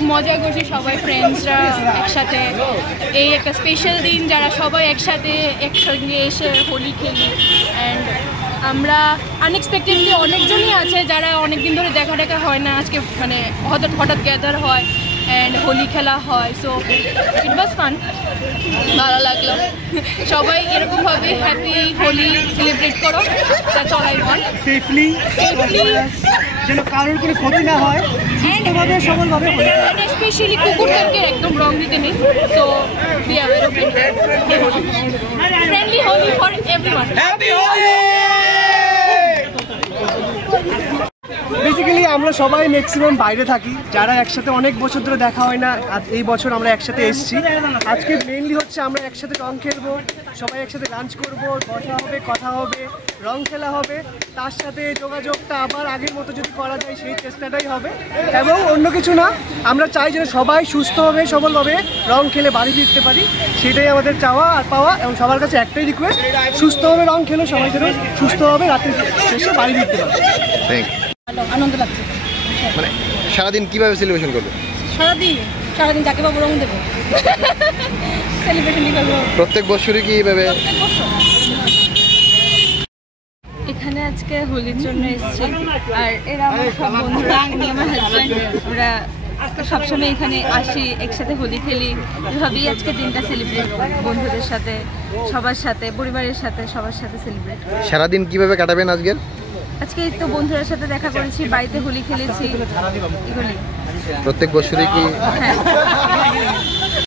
খুব মজা করছি সবাই ফ্রেন্ডসরা একসাথে। এই একটা স্পেশাল দিন, যারা সবাই একসাথে একসঙ্গে এসে হোলি খেলি। অ্যান্ড আমরা আনএক্সপেক্টেডলি অনেকজনই আছে যারা অনেকদিন ধরে দেখা হয় না, আজকে মানে হঠাৎ গ্যাদার হয় অ্যান্ড হোলি খেলা হয়। সো ইট ওয়াজ ফান, ভালো লাগলো। সবাই এরকমভাবে হ্যাপি হোলি সেলিব্রেট করো, that's all I want. Safely যেন কারোর কোনো ক্ষতি না হয়, সুস্থভাবে সফলভাবে হোলি, স্পেশালি কুকুরদেরকে একদম রং দিতে নেই। So we are very friendly Holi for everyone. Happy Holi. Basically আমরা সবাই ম্যাক্সিমাম বাইরে থাকি, যারা একসাথে অনেক বছর ধরে দেখা হয় না। আজ এই বছর আমরা একসাথে এসেছি। আজকে মেইনলি হচ্ছে আমরা একসাথে রং খেলবো, সবাই একসাথে লাঞ্চ করবো, কথা হবে, রং খেলা হবে। তার সাথে যোগাযোগটা আবার আগের মতো যদি করা যায় সেই চেষ্টাটাই হবে, এবং অন্য কিছু না। আমরা চাই যেন সবাই সুস্থভাবে সবলভাবে রং খেলে বাড়ি ফিরতে পারি, সেটাই আমাদের চাওয়া আর পাওয়া। এবং সবার কাছে একটাই রিকোয়েস্ট, সুস্থভাবে রং খেলো, সবাই যেন সুস্থভাবে রাত্রি শেষে বাড়ি ফিরতে পারে। আনন্দ লাগছে। মানে সারাদিন কিভাবে সেলিব্রেশন করবে? সারাদিন যাকে পাবো রং দেবো, সেলিব্রেশন করবো। প্রত্যেক বছরই কি এইভাবে? এখানে আজকে হোলির জন্য এসেছি, আর এরা আমার সব বন্ধুরা, আমার হাজব্যান্ড, ওরা সবসময় এখানে আসি, একসাথে হোলি খেলি। এভাবেই আজকে দিনটা সেলিব্রেট করি, বন্ধুদের সাথে, সবার সাথে, পরিবারের সাথে, সবার সাথে সেলিব্রেট। সারাদিন কিভাবে কাটাবেন আজকের? আজকে তো বন্ধুদের সাথে দেখা করেছি, বাড়িতে হোলি খেলেছি, এগুলি। প্রত্যেক বছরই কি? হ্যাঁ।